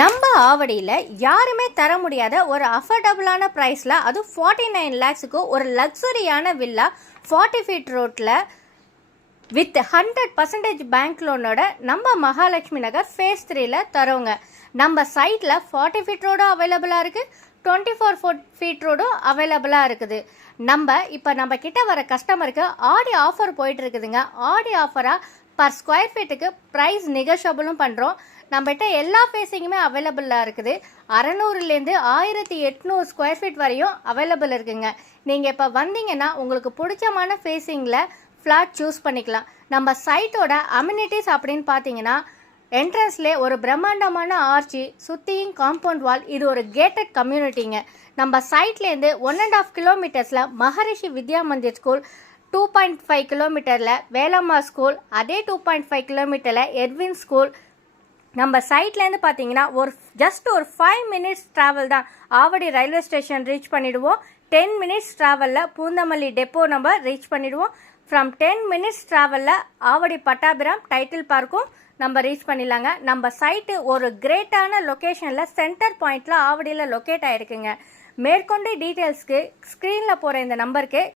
நம்ம ஆவடியில் யாருமே தர முடியாத ஒரு அஃபோர்டபுளான ப்ரைஸில் அதுவும் 49 லேக்ஸுக்கு ஒரு லக்ஸரியான வில்லா 40 ஃபீட் ரோட்டில் வித் 100% பேங்க் லோனோட நம்ம மகாலட்சுமி நகர் ஃபேஸ் 3ல தரோங்க. நம்ம சைட்டில் 40 ஃபீட் ரோடும் அவைலபிளாக இருக்குது, 24 ஃபீட் ரோடும் அவைலபிளாக இருக்குது. நம்ம கிட்ட வர கஸ்டமருக்கு ஆடி ஆஃபர் போயிட்டு இருக்குதுங்க. ஆடி ஆஃபராக பர் ஸ்கொயர் ஃபீட்டுக்கு ப்ரைஸ் நெகோஷியபிளும் பண்ணுறோம். நம்மகிட்ட எல்லா ஃபேஸிங்குமே அவைலபிளாக இருக்குது. 600லேருந்து 1800 ஸ்கொயர் ஃபீட் வரையும் அவைலபிள் இருக்குங்க. நீங்கள் இப்போ வந்தீங்கன்னா உங்களுக்கு பிடிச்சமான ஃபேஸிங்கில் ஃப்ளாட் சூஸ் பண்ணிக்கலாம். நம்ம சைட்டோட அம்யூனிட்டிஸ் அப்படின்னு பார்த்தீங்கன்னா என்ட்ரன்ஸ்லேயே ஒரு பிரம்மாண்டமான ஆர்ச்சி, சுற்றியும் காம்பவுண்ட் வால். இது ஒரு கேட்டட் கம்யூனிட்டிங்க. நம்ம சைட்லேருந்து 1.5 கிலோமீட்டர்ஸில் மகரிஷி வித்யா மந்திர் ஸ்கூல், 2.5 கிலோமீட்டரில் வேலம்மா ஸ்கூல், அதே 2.5 கிலோமீட்டரில் எட்வின் ஸ்கூல். நம்ம சைட்லேருந்து பார்த்தீங்கன்னா ஜஸ்ட் ஒரு 5 மினிட்ஸ் ட்ராவல் தான் ஆவடி ரயில்வே ஸ்டேஷன் ரீச் பண்ணிவிடுவோம். 10 மினிட்ஸ் ட்ராவலில் பூந்தமல்லி டெப்போ நம்ம ரீச் பண்ணிவிடுவோம். ஃப்ரம் 10 மினிட்ஸ் ட்ராவலில் ஆவடி பட்டாபிராம் டைட்டில் பார்க்கும் நம்ம ரீச் பண்ணிடலாங்க. நம்ம சைட்டு ஒரு கிரேட்டான லொக்கேஷனில் சென்டர் பாயிண்டில் ஆவடியில் லொக்கேட் ஆகிருக்குங்க. மேற்கொண்டு டீட்டெயில்ஸ்க்கு ஸ்க்ரீனில் போகிற இந்த நம்பருக்கு